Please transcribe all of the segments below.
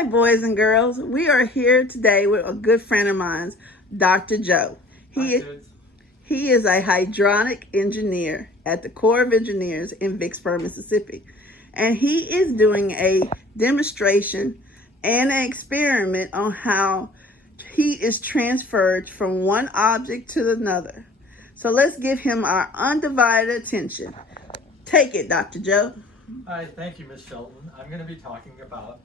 Hi, boys and girls. We are here today with a good friend of mine, Dr. Joe. Hi, He, kids. he is a hydronic engineer at the Corps of Engineers in Vicksburg, Mississippi. And he is doing a demonstration and an experiment on how heat is transferred from one object to another. So let's give him our undivided attention. Take it, Dr. Joe. Hi, thank you, Ms. Shelton. I'm going to be talking about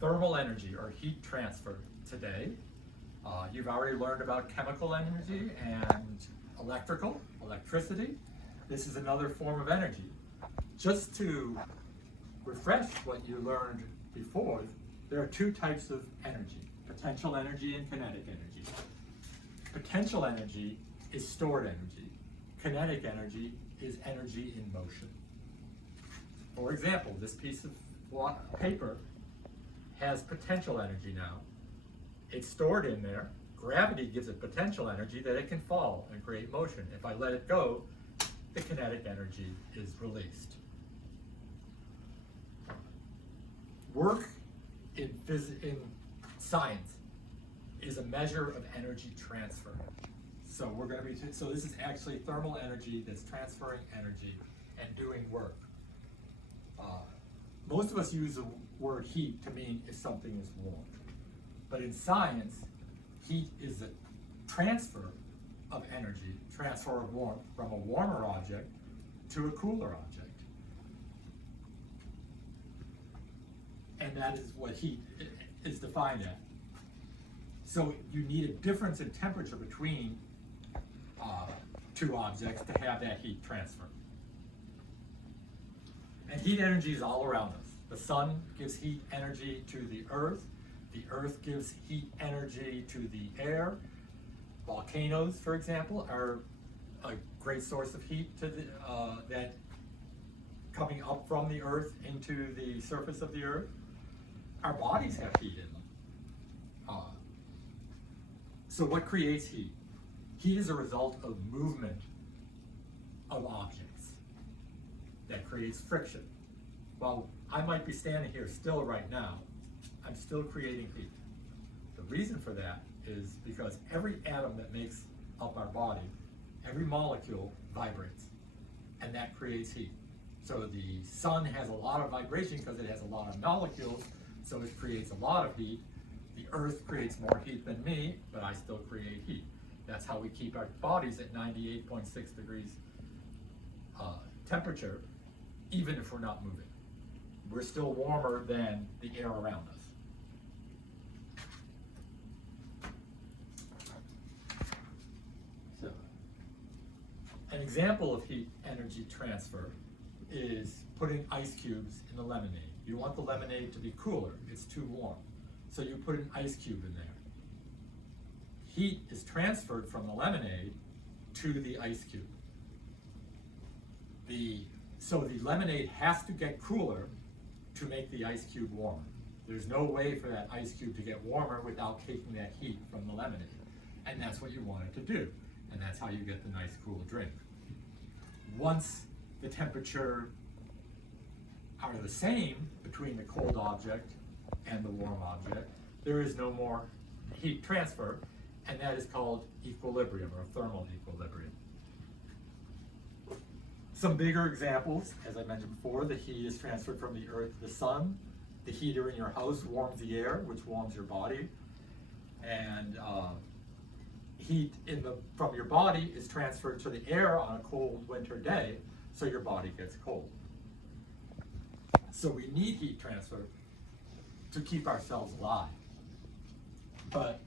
thermal energy or heat transfer today. You've already learned about chemical energy and electricity. This is another form of energy. Just to refresh what you learned before, there are two types of energy, potential energy and kinetic energy. Potential energy is stored energy. Kinetic energy is energy in motion. For example, this piece of paper has potential energy now. It's stored in there. Gravity gives it potential energy that it can fall and create motion. If I let it go, the kinetic energy is released. Work in science is a measure of energy transfer. So this is actually thermal energy that's transferring energy and doing work. Most of us use the word heat to mean if something is warm. But in science, heat is a transfer of energy, transfer of warmth from a warmer object to a cooler object. And that is what heat is defined as. So you need a difference in temperature between two objects to have that heat transfer. And heat energy is all around us. The sun gives heat energy to the earth gives heat energy to the air. Volcanoes, for example, are a great source of heat to that coming up from the earth into the surface of the earth. Our bodies have heat in them. So what creates heat? Heat is a result of movement of objects that creates friction. Well, I might be standing here still right now. I'm still creating heat. The reason for that is because every atom that makes up our body, every molecule vibrates, and that creates heat. So the sun has a lot of vibration because it has a lot of molecules, so it creates a lot of heat. The earth creates more heat than me, but I still create heat. That's how we keep our bodies at 98.6 degrees temperature, even if we're not moving. We're still warmer than the air around us. So, an example of heat energy transfer is putting ice cubes in the lemonade. You want the lemonade to be cooler, it's too warm. So you put an ice cube in there. Heat is transferred from the lemonade to the ice cube. So the lemonade has to get cooler to make the ice cube warmer. There's no way for that ice cube to get warmer without taking that heat from the lemonade. And that's what you want it to do. And that's how you get the nice cool drink. Once the temperature are the same between the cold object and the warm object, there is no more heat transfer, and that is called equilibrium or thermal equilibrium. Some bigger examples, as I mentioned before, the heat is transferred from the earth to the sun. The heater in your house warms the air, which warms your body. And heat from your body is transferred to the air on a cold winter day, so your body gets cold. So we need heat transfer to keep ourselves alive. But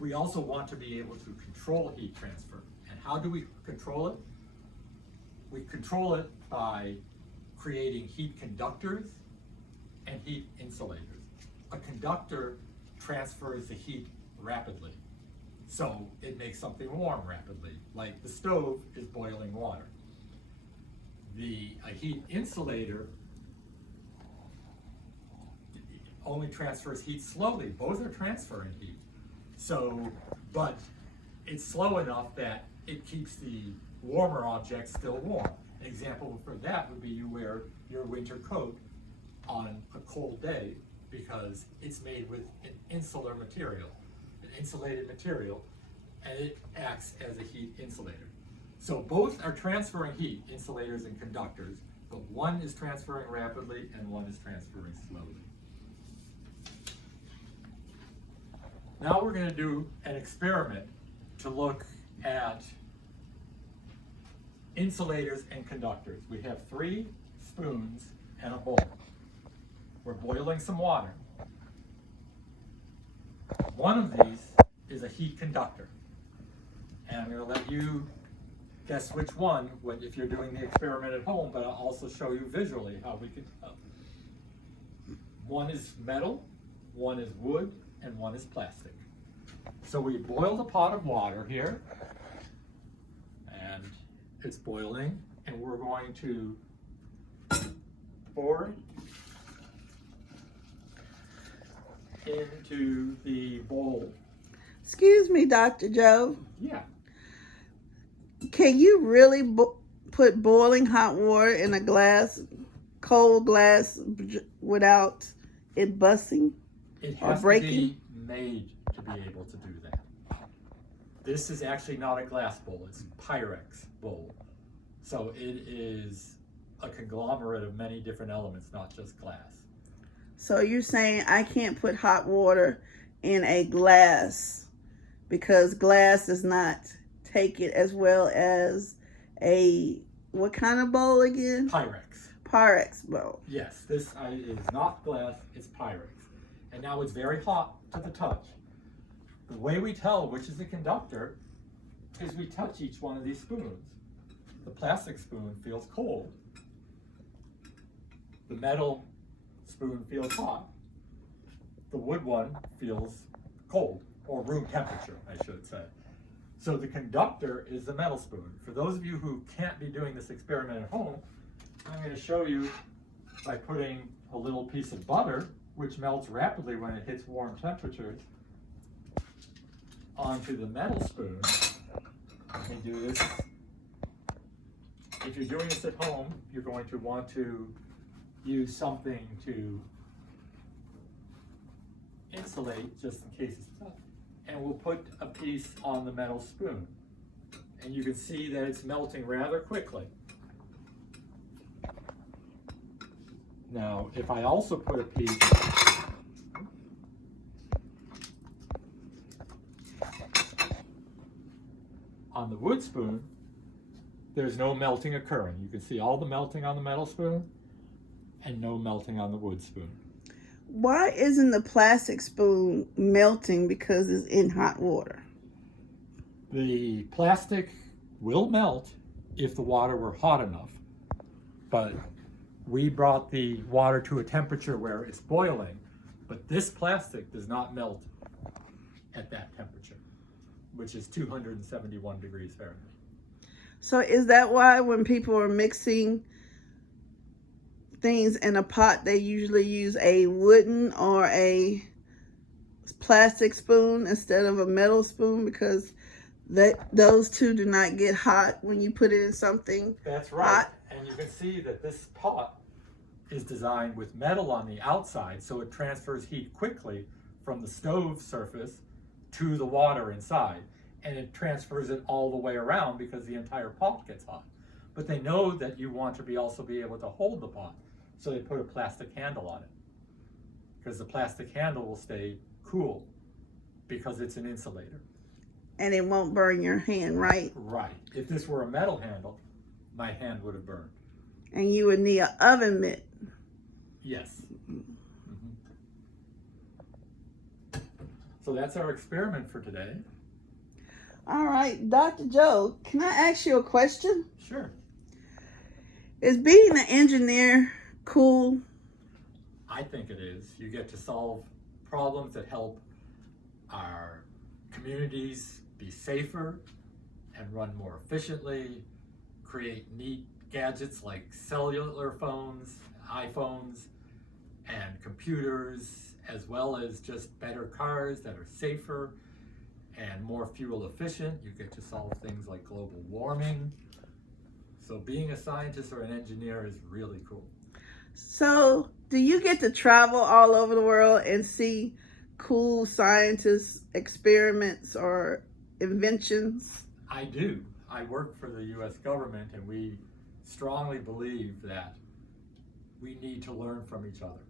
we also want to be able to control heat transfer. And how do we control it? We control it by creating heat conductors and heat insulators. A conductor transfers the heat rapidly. So it makes something warm rapidly, like the stove is boiling water. A heat insulator only transfers heat slowly. Both are transferring heat. But it's slow enough that it keeps the warmer objects still warm. An example for that would be you wear your winter coat on a cold day because it's made with an insular material, an insulated material, and it acts as a heat insulator. So both are transferring heat, insulators and conductors, but one is transferring rapidly and one is transferring slowly. Now we're going to do an experiment to look at insulators and conductors. We have 3 spoons and a bowl. We're boiling some water. One of these is a heat conductor. And I'm going to let you guess which one if you're doing the experiment at home, but I'll also show you visually how we can tell. One is metal, one is wood, and one is plastic. So we boiled a pot of water here, and it's boiling, and we're going to pour it into the bowl. Excuse me, Dr. Joe. Yeah. Can you really put boiling hot water in a glass, cold glass, without it busting It or has to breaking? be made to be able to do that. This is actually not a glass bowl, it's a Pyrex bowl. So it is a conglomerate of many different elements, not just glass. So you're saying I can't put hot water in a glass because glass does not take it as well as a, what kind of bowl again? Pyrex. Pyrex bowl. Yes, this is not glass, it's Pyrex. And now it's very hot to the touch. The way we tell which is a conductor is we touch each one of these spoons. The plastic spoon feels cold. The metal spoon feels hot. The wood one feels cold, or room temperature, I should say. So the conductor is the metal spoon. For those of you who can't be doing this experiment at home, I'm going to show you by putting a little piece of butter, which melts rapidly when it hits warm temperatures, onto the metal spoon. Let me do this. If you're doing this at home, you're going to want to use something to insulate just in case it's tough. And we'll put a piece on the metal spoon. And you can see that it's melting rather quickly. Now, if I also put a piece on the wood spoon, there's no melting occurring. You can see all the melting on the metal spoon and no melting on the wood spoon. Why isn't the plastic spoon melting because it's in hot water? The plastic will melt if the water were hot enough, but we brought the water to a temperature where it's boiling, but this plastic does not melt at that temperature, which is 271 degrees Fahrenheit. So is that why when people are mixing things in a pot, they usually use a wooden or a plastic spoon instead of a metal spoon, because those two do not get hot when you put it in something That's right. hot? And you can see that this pot is designed with metal on the outside, so it transfers heat quickly from the stove surface to the water inside, and it transfers it all the way around because the entire pot gets hot. But they know that you want to also be able to hold the pot, so they put a plastic handle on it, because the plastic handle will stay cool because it's an insulator. And it won't burn your hand, right? Right. If this were a metal handle, my hand would have burned. And you would need an oven mitt. Yes. So that's our experiment for today. All right, Dr. Joe, can I ask you a question? Sure. Is being an engineer cool? I think it is. You get to solve problems that help our communities be safer and run more efficiently, create neat gadgets like cellular phones, iPhones, and computers, as well as just better cars that are safer and more fuel efficient. You get to solve things like global warming. So being a scientist or an engineer is really cool. So do you get to travel all over the world and see cool scientists' experiments or inventions? I do. I work for the U.S. government, and we strongly believe that we need to learn from each other.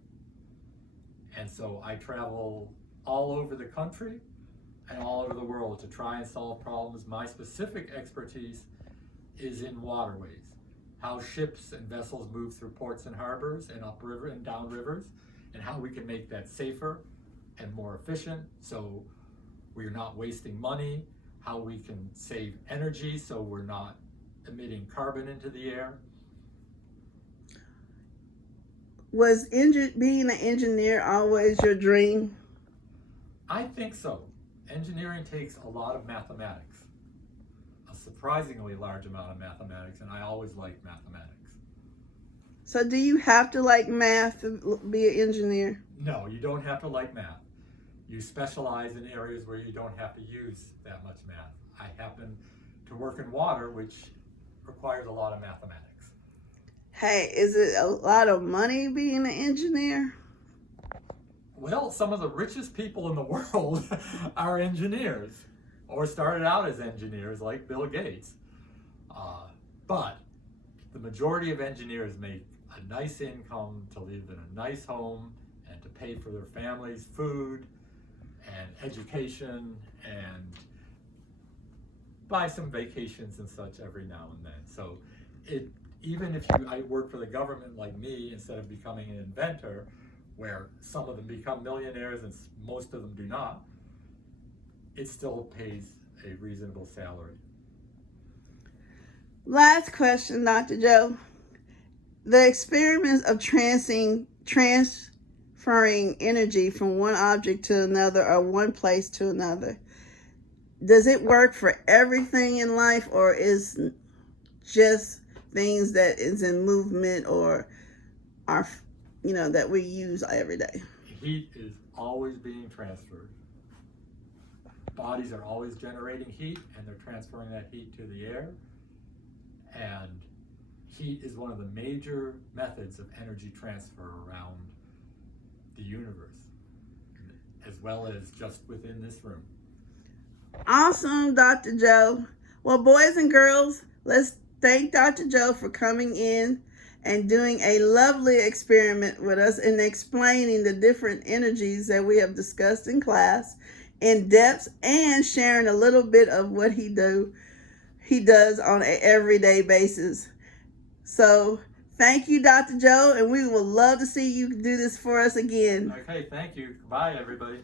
And so I travel all over the country and all over the world to try and solve problems. My specific expertise is in waterways, how ships and vessels move through ports and harbors and upriver and down rivers, and how we can make that safer and more efficient so we're not wasting money, how we can save energy so we're not emitting carbon into the air. Was being an engineer always your dream? I think so. Engineering takes a lot of mathematics, a surprisingly large amount of mathematics, and I always liked mathematics. So do you have to like math to be an engineer? No, you don't have to like math. You specialize in areas where you don't have to use that much math. I happen to work in water, which requires a lot of mathematics. Hey, is it a lot of money being an engineer? Well, some of the richest people in the world are engineers, or started out as engineers like Bill Gates. But the majority of engineers make a nice income to live in a nice home and to pay for their families' food and education and buy some vacations and such every now and then. So even if I work for the government like me, instead of becoming an inventor, where some of them become millionaires and most of them do not, it still pays a reasonable salary. Last question, Dr. Joe. The experiments of transferring energy from one object to another or one place to another, does it work for everything in life, or is just things that is in movement or are, that we use every day? Heat is always being transferred. Bodies are always generating heat, and they're transferring that heat to the air. And heat is one of the major methods of energy transfer around the universe, as well as just within this room. Awesome, Dr. Joe. Well, boys and girls, let's thank Dr. Joe for coming in and doing a lovely experiment with us and explaining the different energies that we have discussed in class in depth, and sharing a little bit of what he does on an everyday basis. So thank you, Dr. Joe, and we would love to see you do this for us again. Okay, thank you. Bye, everybody.